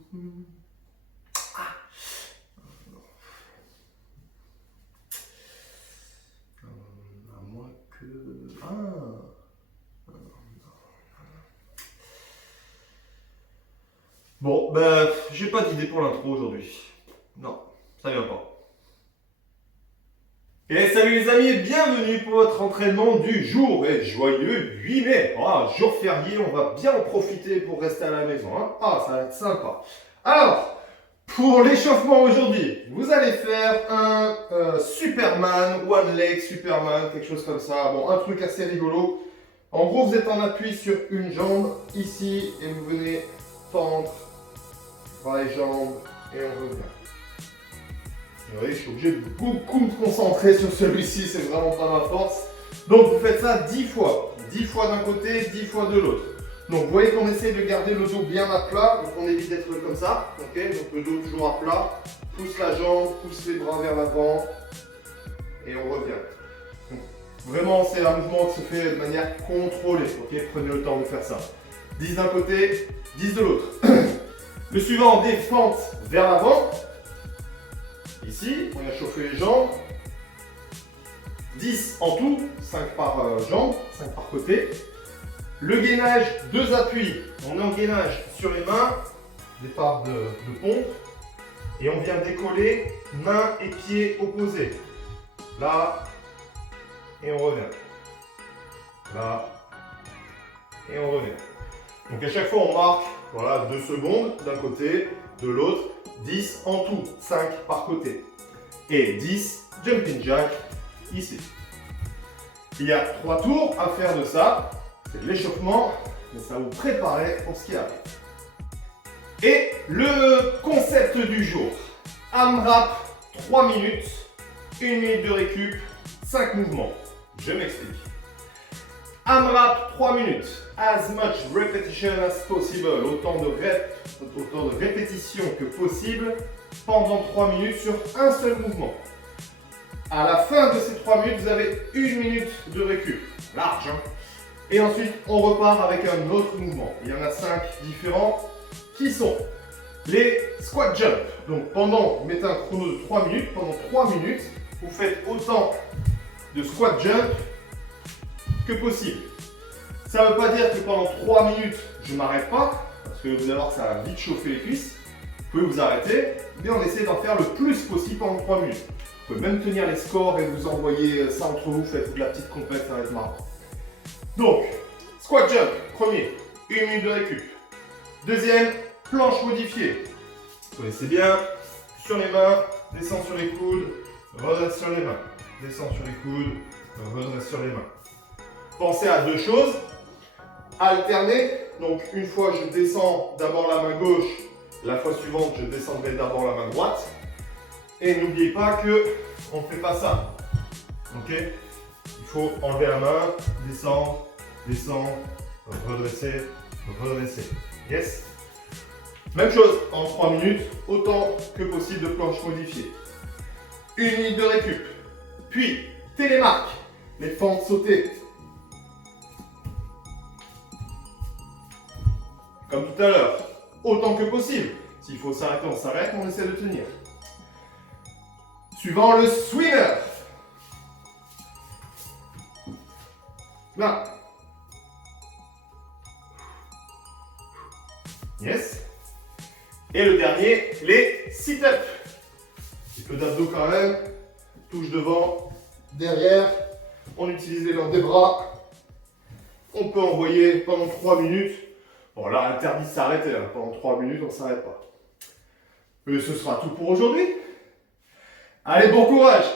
À moins que... Bon, ben, j'ai pas d'idée pour l'intro aujourd'hui. Non, ça vient pas. Et salut les amis et bienvenue pour votre entraînement du jour et joyeux 8 mai. Jour férié, on va bien en profiter pour rester à la maison. Ça va être sympa. Alors, pour l'échauffement aujourd'hui, vous allez faire un Superman, One Leg Superman, quelque chose comme ça. Bon, un truc assez rigolo. En gros, vous êtes en appui sur une jambe ici et vous venez tendre par les jambes et on revient. Vous voyez, je suis obligé de beaucoup me concentrer sur celui-ci, c'est vraiment pas ma force. Donc vous faites ça 10 fois. 10 fois d'un côté, 10 fois de l'autre. Donc vous voyez qu'on essaie de garder le dos bien à plat, donc on évite d'être comme ça. Ok, donc le dos toujours à plat. Pousse la jambe, pousse les bras vers l'avant et on revient. Donc, vraiment, c'est un mouvement qui se fait de manière contrôlée. Ok, prenez le temps de faire ça. 10 d'un côté, 10 de l'autre. Le suivant, des fentes vers l'avant. Ici, on a chauffé les jambes. 10 en tout, 5 par jambe, 5 par côté. Le gainage, 2 appuis. On est en gainage sur les mains, départ de pompe. Et on vient décoller mains et pieds opposés. Là, et on revient. Là, et on revient. Donc à chaque fois, on marque 2 secondes d'un côté, de l'autre. 10 en tout, 5 par côté. Et 10 jumping jack ici. Il y a 3 tours à faire de ça. C'est de l'échauffement, mais ça va vous préparer pour ce qui arrive. Et le concept du jour. AMRAP, 3 minutes, 1 minute de récup, 5 mouvements. Je m'explique. AMRAP, 3 minutes. As much repetition as possible. Autant de répétitions que possible pendant 3 minutes sur un seul mouvement. À la fin de ces 3 minutes, vous avez 1 minute de récup. Large, hein? Et ensuite, on repart avec un autre mouvement. Il y en a 5 différents qui sont les squat jump. Donc vous mettez un chrono de 3 minutes. Pendant 3 minutes, vous faites autant de squat jump que possible. Ça ne veut pas dire que pendant 3 minutes, je ne m'arrête pas, parce que vous allez voir que ça va vite chauffer les cuisses. Vous pouvez vous arrêter, mais on essaie d'en faire le plus possible pendant 3 minutes. Vous pouvez même tenir les scores et vous envoyer ça entre vous, faites de la petite compète, ça va être marrant. Donc, squat jump, premier, 1 minute de récup. Deuxième, planche modifiée. Vous connaissez bien, sur les mains, descend sur les coudes, redresse sur les mains. Descend sur les coudes, redresse sur les mains. Pensez à 2 choses. Alterner, donc une fois je descends d'abord la main gauche, la fois suivante je descendrai d'abord la main droite. Et n'oubliez pas que on ne fait pas ça. Ok? Il faut enlever la main, descendre, descendre, redresser, redresser. Yes? Même chose, en 3 minutes, autant que possible de planche modifiée. 1 minute de récup. Puis, télémarque, les fentes sautées. Comme tout à l'heure, autant que possible. S'il faut s'arrêter, on s'arrête, on essaie de tenir. Suivant le swimmer. Là. Yes. Et le dernier, les sit-ups. Un petit peu d'abdos quand même. Touche devant, derrière. On utilise les langues des bras. On peut envoyer pendant 3 minutes. Bon, là, interdit de s'arrêter. Pendant 3 minutes, on ne s'arrête pas. Et ce sera tout pour aujourd'hui. Allez, bon courage!